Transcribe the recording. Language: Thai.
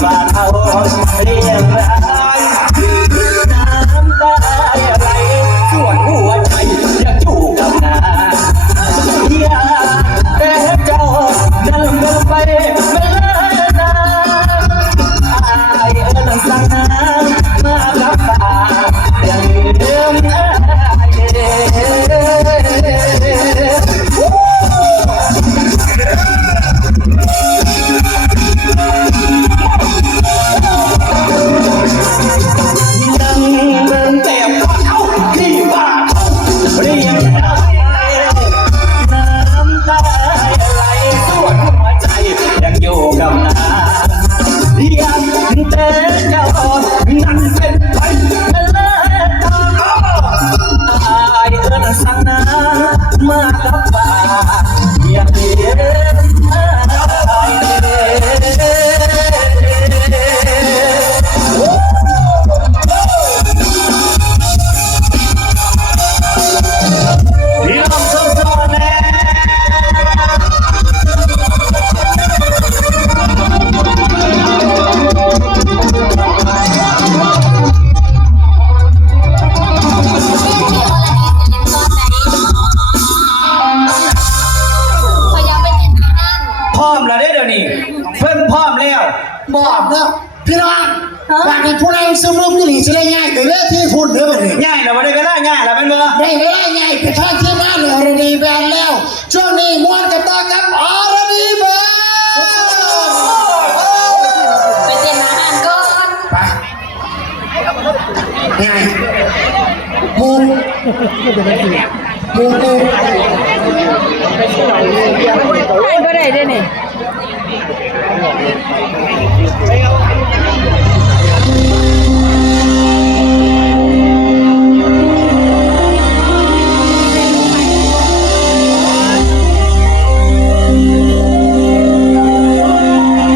Para hoje, ยวนี้ เพิ่นพร้อมแล้ว บอกแล้วพี่น้องบากงคนผู้ใดสมมตินี่จะได้ง่ายแต่เลยที่คุณเรื่องมันง่ายแล้ววันนี้ก็ได้ง่ายแล้วเป็นเรื่อได้เวลาง่ายไปท่องเที่ยวมาเลยอรดีแบนแล้วช่วงนี้ม้วนกับตากันอรดีแบนไปเต้นอาหารก่อนไปง่ายมูมูมู บ่ได้เด้นี่